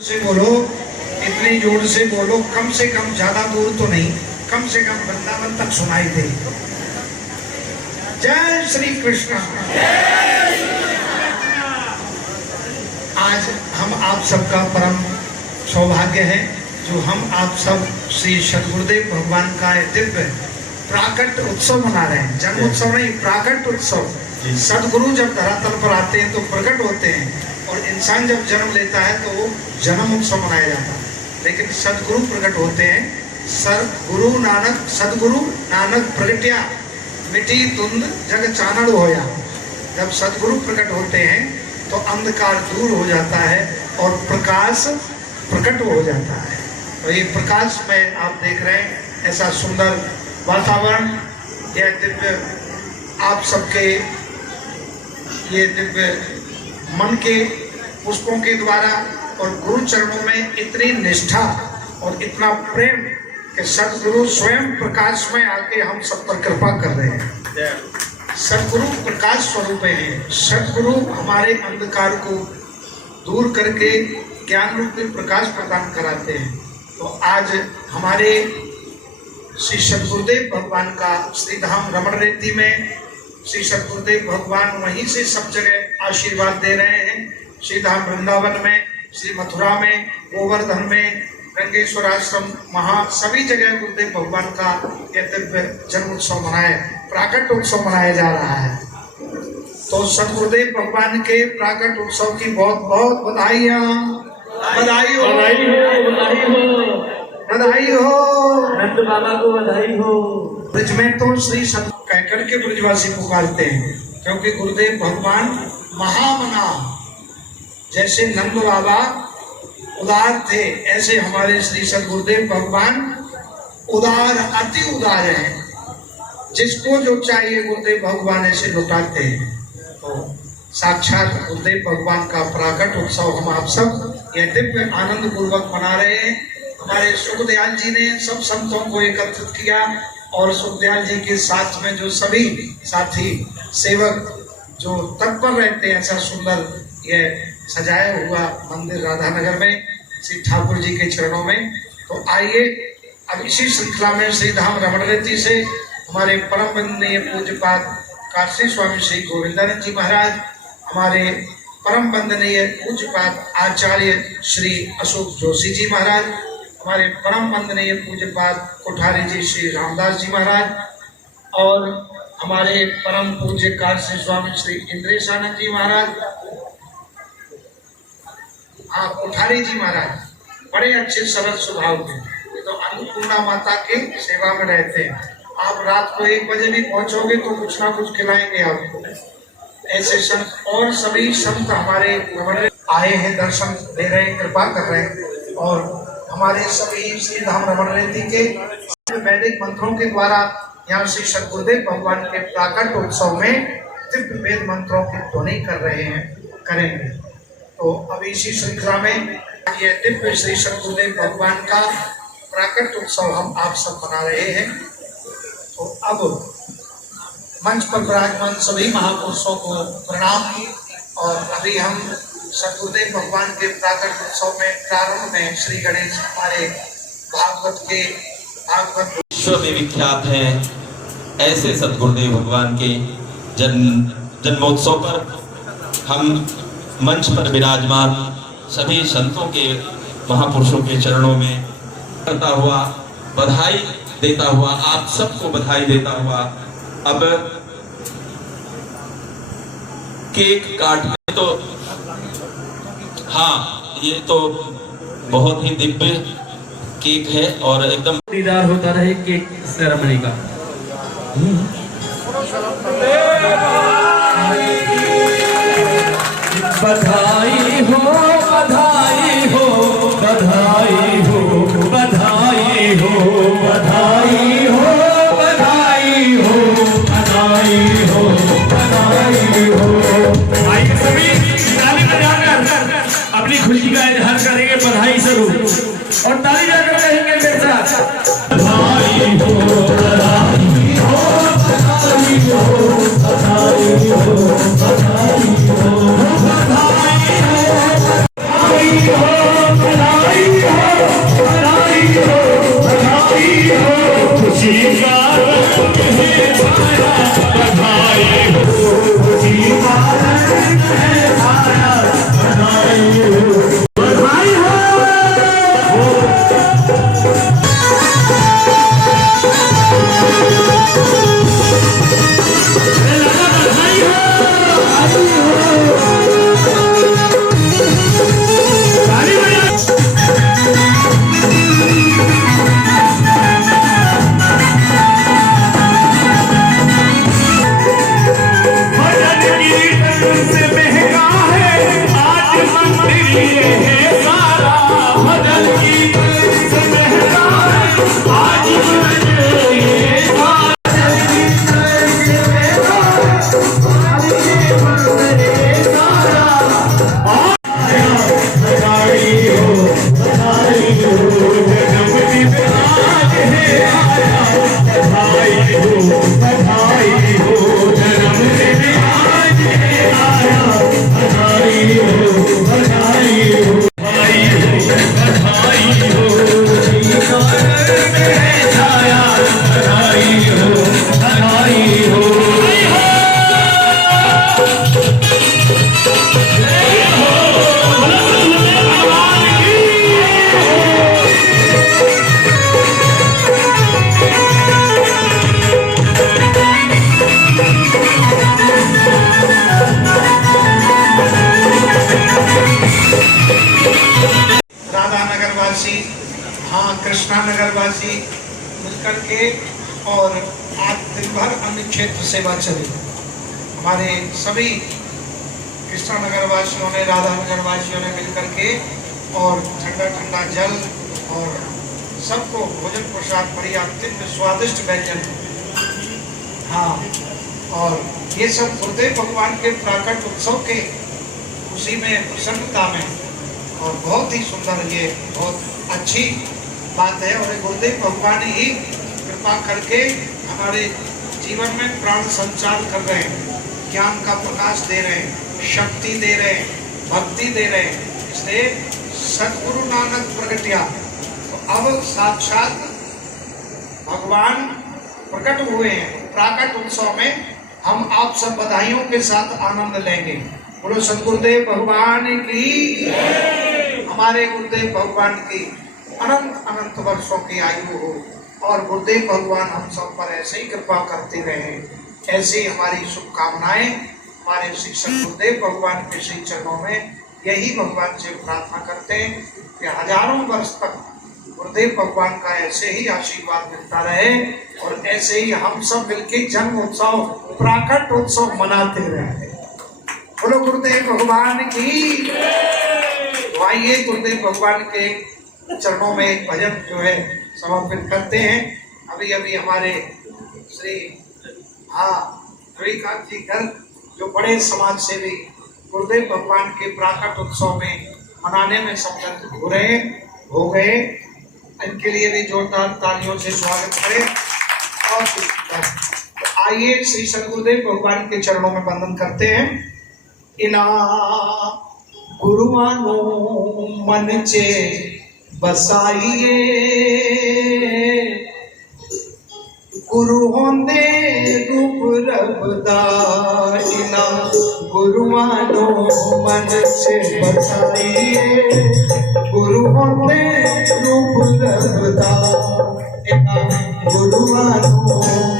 से बोलो, इतनी जोर से बोलो, कम से कम, ज्यादा दूर तो नहीं, कम से कम वृंदावन तक सुनाई दे। जय श्री कृष्ण। आज हम आप सबका परम सौभाग्य है जो हम आप सब श्री सद्गुरुदेव भगवान का दिव्य प्राकट उत्सव मना रहे हैं। जन्म उत्सव नहीं, प्राकट उत्सव। सद्गुरु जब धरातल पर आते हैं तो प्रकट होते हैं, और इंसान जब जन्म लेता है तो वो जन्म उत्सव मनाया जाता है। लेकिन सदगुरु प्रकट होते हैं। सदगुरु नानक प्रगट्या मिटी धुंध जग चानड़ होया। जब सदगुरु प्रकट होते हैं तो अंधकार दूर हो जाता है और प्रकाश प्रकट हो जाता है। तो ये प्रकाश में आप देख रहे हैं, ऐसा सुंदर वातावरण, यह दिव्य आप सबके ये दिव्य मन के पुष्पों के द्वारा और गुरु चरणों में इतनी निष्ठा और इतना प्रेम कि सदगुरु स्वयं प्रकाश में आके हम सब पर कृपा कर रहे हैं। सदगुरु प्रकाश स्वरूप हैं। सदगुरु हमारे अंधकार को दूर करके ज्ञान रूप में प्रकाश प्रदान कराते हैं। तो आज हमारे श्री सद्गुरुदेव भगवान का श्रीधाम रमण रेती में श्री सद्गुरुदेव भगवान वहीं से सब जगह आशीर्वाद दे रहे हैं। श्रीधाम वृंदावन में, श्री मथुरा में, गोवर्धन में, गंगेश्वर आश्रम, सभी जगह गुरुदेव भगवान का यह दिव्य जन्म उत्सव मनाया, प्राकट उत्सव मनाया जा रहा है। तो सद्गुरुदेव भगवान के प्राकट उत्सव की बहुत बहुत बधाइयाँ। बधाई हो, बधाई हो, बधाई हो, बधाई हो, नंद बाबा को बधाई हो। ब्रज में तो श्री सत कहकर के ब्रजवासी पुकारते हैं, क्योंकि गुरुदेव भगवान महामना, जैसे नंद बाबा उदार थे, ऐसे हमारे श्री सद्गुरुदेव भगवान उदार, अति उदार हैं। जिसको जो चाहिए गुरुदेव भगवान ऐसे लुटाते हैं। तो साक्षात गुरुदेव भगवान का प्राकट उत्सव हम आप सब यह दिव्य आनंद पूर्वक मना रहे हैं। हमारे सुखदयाल जी ने सब संतों को एकत्रित किया, और सुखदयाल जी के साथ में जो सभी साथी सेवक जो तत्पर रहते हैं, ऐसा सुंदर यह सजाया हुआ मंदिर राधानगर में श्री ठाकुर जी के चरणों में। तो आइए अब इसी श्रृंखला में श्रीधाम रमण रेती से हमारे परम वंदनीय पूज्यपाद काशी स्वामी श्री गोविंदानंद जी महाराज, हमारे परम वंदनीय पूज्यपाद आचार्य श्री अशोक जोशी जी महाराज, हमारे परम वंदनीय पूज्यपाद कोठारी जी श्री रामदास जी महाराज, और हमारे परम पूज्य काशी स्वामी श्री इंद्रेशानंद जी महाराज, कोठारी जी महाराज, बड़े अच्छे सरल स्वभाव के। ये तो अन्नपूर्णा माता के सेवा में रहते हैं। आप रात को 1 बजे भी पहुंचोगे तो कुछ ना कुछ खिलाएंगे आपको। ऐसे संत और सभी संत हमारे आए हैं, दर्शन दे रहे हैं, कृपा कर रहे हैं। और हमारे सभी श्रीधाम रमण रेती के वैदिक मंत्रों के द्वारा यहाँ श्री सद्गुरुदेव भगवान के प्राकट उत्सव में दिव्य वेद मंत्रों की ध्वनि कर रहे हैं, करेंगे। तो अब इसी श्रृंखला में ये दिव्य श्री सद्गुरुदेव भगवान का प्राकट उत्सव हम आप सब मना रहे हैं। तो अब मंच पर विराजमान सभी महापुरुषों को प्रणाम। और अभी हम सद्गुरुदेव भगवान के प्राकट उत्सव में प्रारंभ में श्री गणेश हमारे भागवत विश्व में विख्यात हैं। ऐसे सद्गुरुदेव भगवान के जन्मोत्सव पर हम मंच पर विराजमान सभी संतों के, महापुरुषों के चरणों में करता हुआ, बधाई देता हुआ, आप सबको बधाई देता हुआ अब केक काटने। तो हाँ, ये तो बहुत ही दिव्य केक है और एकदम दीदार होता रहे केक सेरेमनी का। बधाई हो, बधाई हो, बधाई हो, बधाई हो, बधाई हो, बधाई हो, बधाई हो, बधाई हो। आइए सभी ताली बजाकर अपनी खुशी का इजहार करेंगे बधाई स्वरूप, और ताली जाकर कहेंगे मेरे साथ, बधाई हो, बधाई हो, बधाई हो, बधाई हो, बधाई हो, बधाई हो, बधाई हो। हाँ, कृष्णा नगर वासी मिलकर के और आज दिन भर अन्य क्षेत्र सेवा चली। हमारे सभी कृष्णा नगर वासियों ने, राधा नगर वासियों ने मिलकर के और ठंडा ठंडा जल और सबको भोजन प्रसाद बढ़िया अत्यंत स्वादिष्ट व्यंजन। हाँ, और ये सब गुरुदेव भगवान के प्राकट उत्सव के उसी में प्रसन्नता में और बहुत ही सुंदर, ये बहुत अच्छी बात है। और गुरुदेव भगवान ही कृपा करके हमारे जीवन में प्राण संचार कर रहे हैं, ज्ञान का प्रकाश दे रहे हैं, शक्ति दे रहे हैं, भक्ति दे रहे हैं। इसलिए सतगुरु नानक प्रगटिया, तो अब साक्षात भगवान प्रकट हुए हैं। प्राकट उत्सव में हम आप सब बधाइयों के साथ आनंद लेंगे। बोलो सतगुरुदेव भगवान की, हमारे गुरुदेव भगवान की अनंत अनंत वर्षों की आयु हो और गुरुदेव भगवान हम सब पर ऐसे ही कृपा करते रहे। ऐसे हमारी शुभकामनाएं हमारे शिक्षक गुरुदेव भगवान के श्री चरणों में यही भगवान से प्रार्थना करते हैं कि हजारों वर्ष तक गुरुदेव भगवान का ऐसे ही आशीर्वाद मिलता रहे और ऐसे ही हम सब मिलकर जन्म उत्सव, प्राकट उत्सव मनाते रहे। बोलो गुरुदेव भगवान की। तो आइए गुरुदेव भगवान के चरणों में एक भजन जो है समर्पित करते हैं। अभी अभी हमारे श्री रविकांत जी गर्ग, जो बड़े समाज सेवी गुरुदेव भगवान के प्राकट उत्सव में मनाने में संलग्न हो गए। इनके लिए भी जोरदार तालियों से स्वागत करें। और तो आइए श्री सद्गुरुदेव भगवान के चरणों में वंदन करते हैं। इना गुरुआनो मन चे बसाइए, गुरु होंदे रूप रबदा। इना गुरुआनो मन से बसाइए, गुरु होंदे रूप रबदा। इना गुरुआनो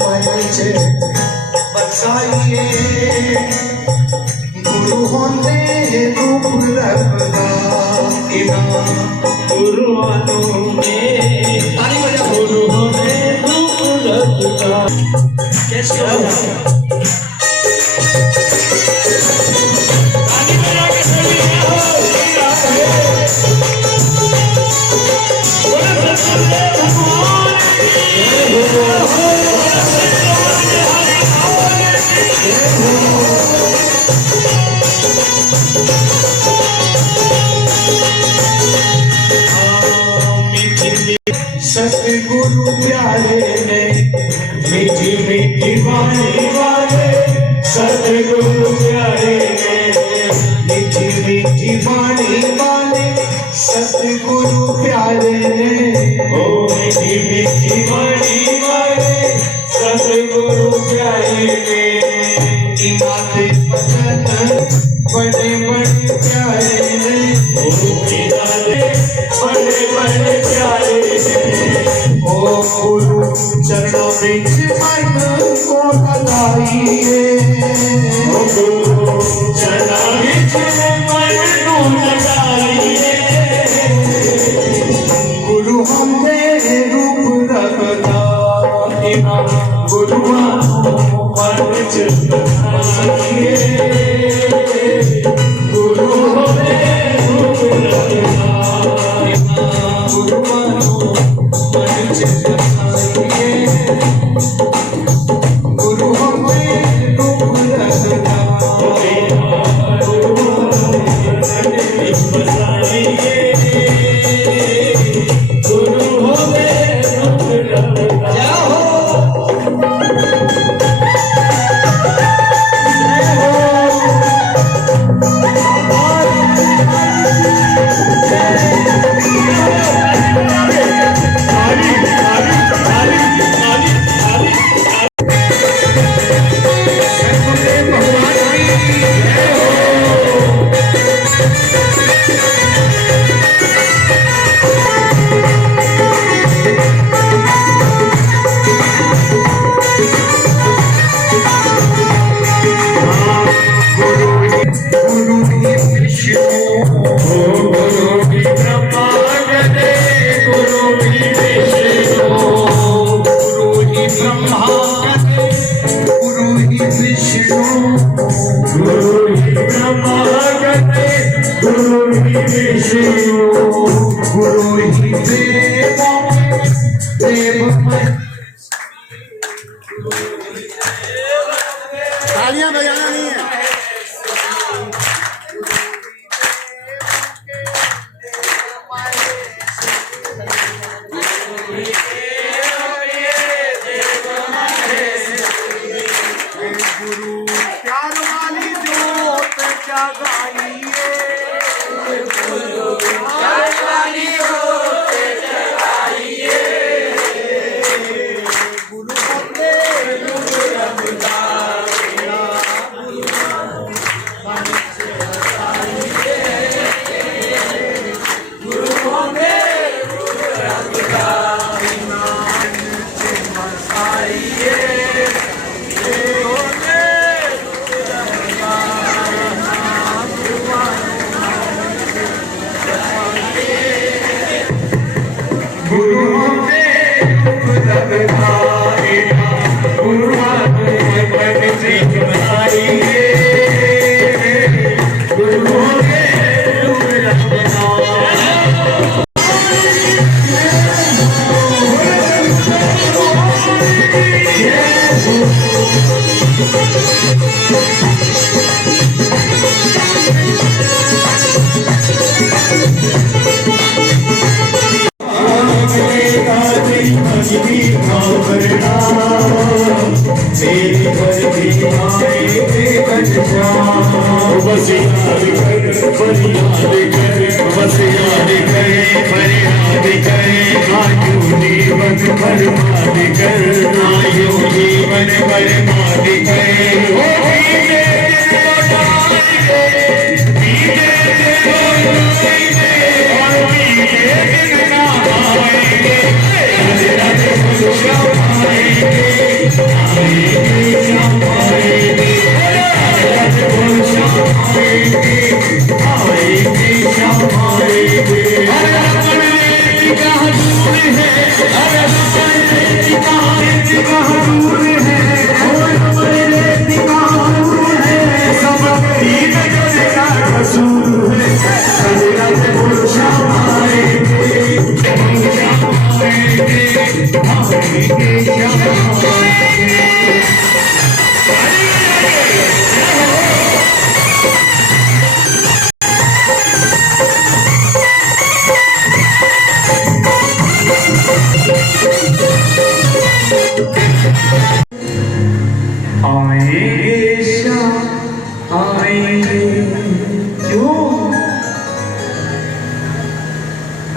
मन से बसाइए, गुरु होंदे रूप रबदा। इना गुरुआनो में ताली बजा, गुरु होंदे रूप रबदा। कैसे हो? सतगुरु प्यारे ने मीठी मीठी वाणी वाले, सतगुरु प्यारे ने मीठी मीठी वाणी वाले, सतगुरु प्यारे ने ओ मीठी मीठी वाणी वाले, सतगुरु प्यारे ने। इनाते बदन बड़े बड़े प्यारे ने, ओ इनाते बड़े बड़े प्यारे ने। ओ गुरु चरणों बिच मन को लगाइए, ओ गुरु चरणों बिच मन को लगाइए, गुरु हमें रूप रखदा। इना गुरुआनो मन च बसाइए, गुरु हमें रूप रखदा। इना गुरुआनो मन च बसाइए, गुरु हमें रूप रखदा। Yeah. गुरु ही देव में तालियां बजाना नहीं है। प्यार वाली जोत जगाइए, प्यार वाली जोत जगाइए, गुरु बंदे गुरु रमदास गुरु बंदे गुरु रमदास मसाइए।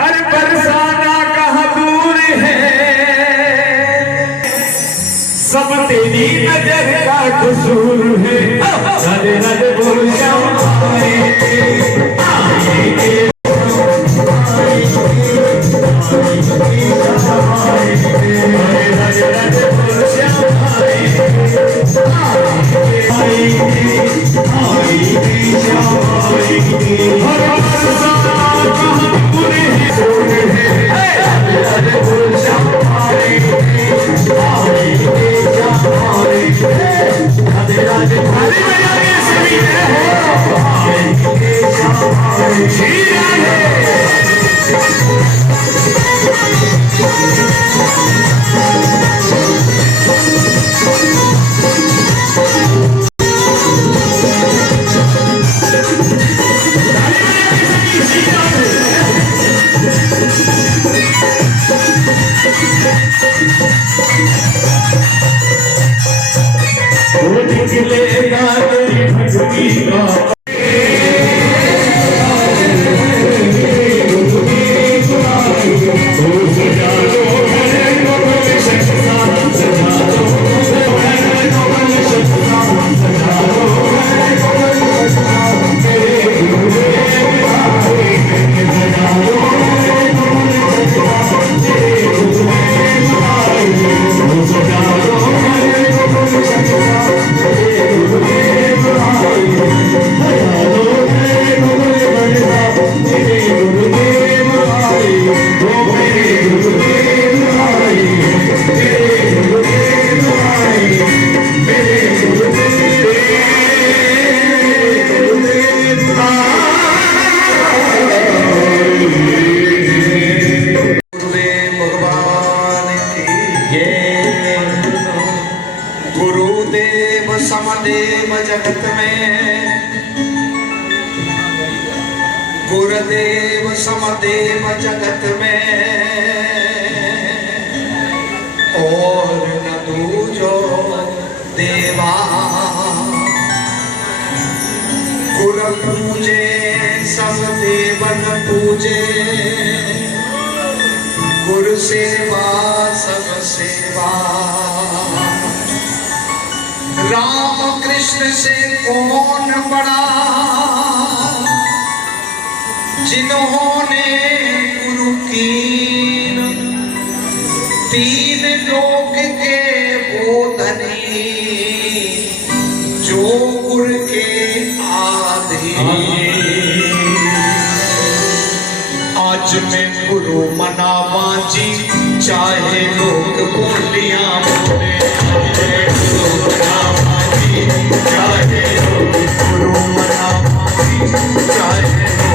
अरे बरसाना कहाँ दूर है, सब तेरी नजर का कसूर है। राधे राधे बोल श्याम राधे राधे देव जगत में और न दूजो देवा। गुर पूजे सब देवन पूजे, गुरु सेवा सब सेवा। राम कृष्ण से कौन बड़ा, जिन्होंने गुरु कीन। तीन लोक के वो धनी, जो गुरु के आधीन। आज मैं गुरु मनावा जी, चाहे लोग बोलियां बोले। गुरु मनावा जी, चाहे लोग गुरु मनावा जी, चाहे